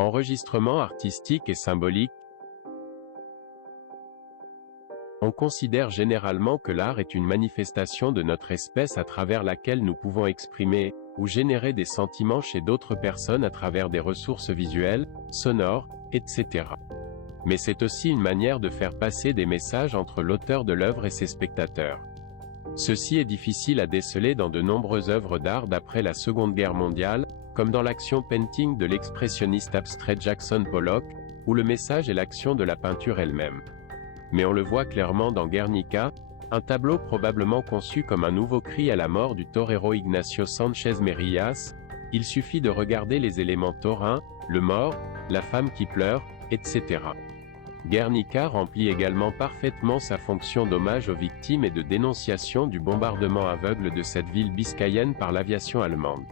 Enregistrement artistique et symbolique. On considère généralement que l'art est une manifestation de notre espèce à travers laquelle nous pouvons exprimer ou générer des sentiments chez d'autres personnes à travers des ressources visuelles, sonores, etc. Mais c'est aussi une manière de faire passer des messages entre l'auteur de l'œuvre et ses spectateurs. Ceci est difficile à déceler dans de nombreuses œuvres d'art d'après la Seconde Guerre mondiale, comme dans l'action painting de l'expressionniste abstrait Jackson Pollock, où le message est l'action de la peinture elle-même. Mais on le voit clairement dans Guernica, un tableau probablement conçu comme un nouveau cri à la mort du torero Ignacio Sánchez Mejías. Il suffit de regarder les éléments taurins, le mort, la femme qui pleure, etc. Guernica remplit également parfaitement sa fonction d'hommage aux victimes et de dénonciation du bombardement aveugle de cette ville biscayenne par l'aviation allemande.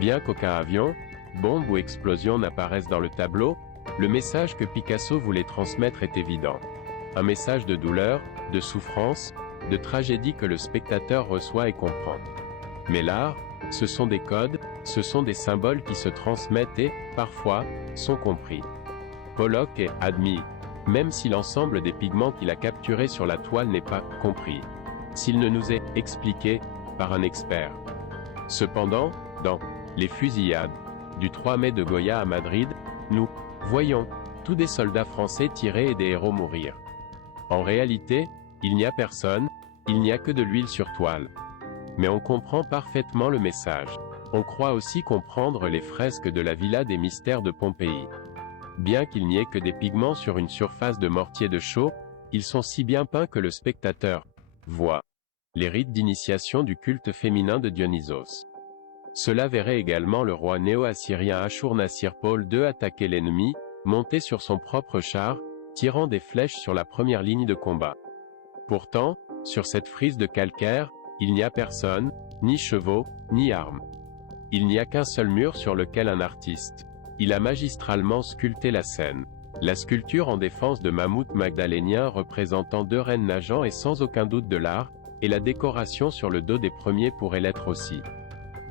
Bien qu'aucun avion, bombe ou explosion n'apparaisse dans le tableau, le message que Picasso voulait transmettre est évident. Un message de douleur, de souffrance, de tragédie que le spectateur reçoit et comprend. Mais l'art, ce sont des codes, ce sont des symboles qui se transmettent et, parfois, sont compris. Pollock est admis, même si l'ensemble des pigments qu'il a capturés sur la toile n'est pas compris. S'il ne nous est expliqué par un expert. Cependant, dans Les fusillades du 3 mai de Goya à Madrid, nous voyons tous des soldats français tirer et des héros mourir. En réalité, il n'y a personne, il n'y a que de l'huile sur toile. Mais on comprend parfaitement le message. On croit aussi comprendre les fresques de la Villa des Mystères de Pompéi. Bien qu'il n'y ait que des pigments sur une surface de mortier de chaux, ils sont si bien peints que le spectateur voit les rites d'initiation du culte féminin de Dionysos. Cela verrait également le roi néo-assyrien Ashur-Nassir-Paul II attaquer l'ennemi, monté sur son propre char, tirant des flèches sur la première ligne de combat. Pourtant, sur cette frise de calcaire, il n'y a personne, ni chevaux, ni armes. Il n'y a qu'un seul mur sur lequel un artiste. Il a magistralement sculpté la scène. La sculpture en défense de mammouth magdalénien représentant deux reines nageant est sans aucun doute de l'art, et la décoration sur le dos des premiers pourrait l'être aussi.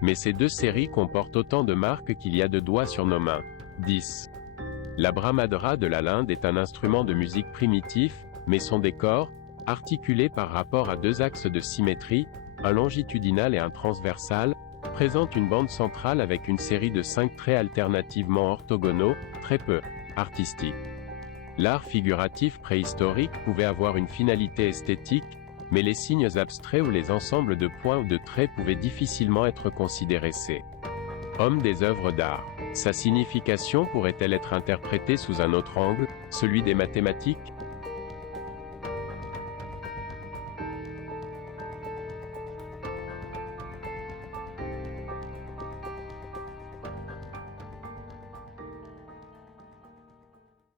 Mais ces deux séries comportent autant de marques qu'il y a de doigts sur nos mains. 10. La bramadra de la linde est un instrument de musique primitif, mais son décor, articulé par rapport à deux axes de symétrie, un longitudinal et un transversal, présente une bande centrale avec une série de 5 traits alternativement orthogonaux, très peu artistiques. L'art figuratif préhistorique pouvait avoir une finalité esthétique, mais les signes abstraits ou les ensembles de points ou de traits pouvaient difficilement être considérés. C'est homme des œuvres d'art. Sa signification pourrait-elle être interprétée sous un autre angle, celui des mathématiques ?